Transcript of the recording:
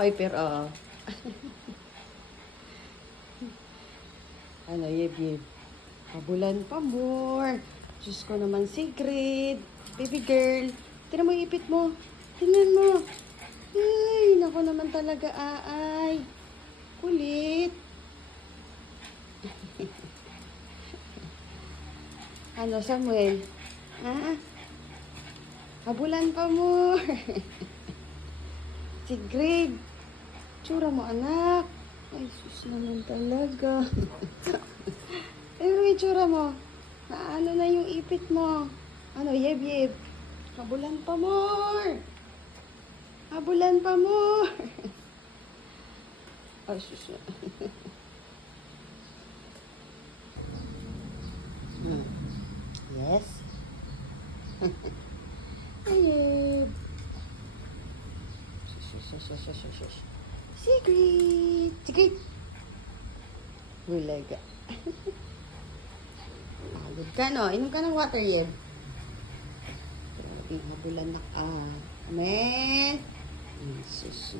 Hyper, Ano, yeb. Habulan pa more. Diyos ko naman, Sigrid. Baby girl. Tingnan mo yung ipit mo. Tingnan mo. Ay, nako naman talaga, aay. Kulit. Ano, Samuel? Habulan pa more. Sigrid. Tsura mo, anak. Ay, sus naman talaga. Ano yung itsura mo? Ano na yung ipit mo? Ano, yeb. Habulan pa more. Habulan pa more. Ay, sus. Yes. Ay, yeb. Sus. Secret. Bulaga. Pagod ka, no? Inom ka ng water, Yeb. Grabe, habulan na ka. Amen. Jesus.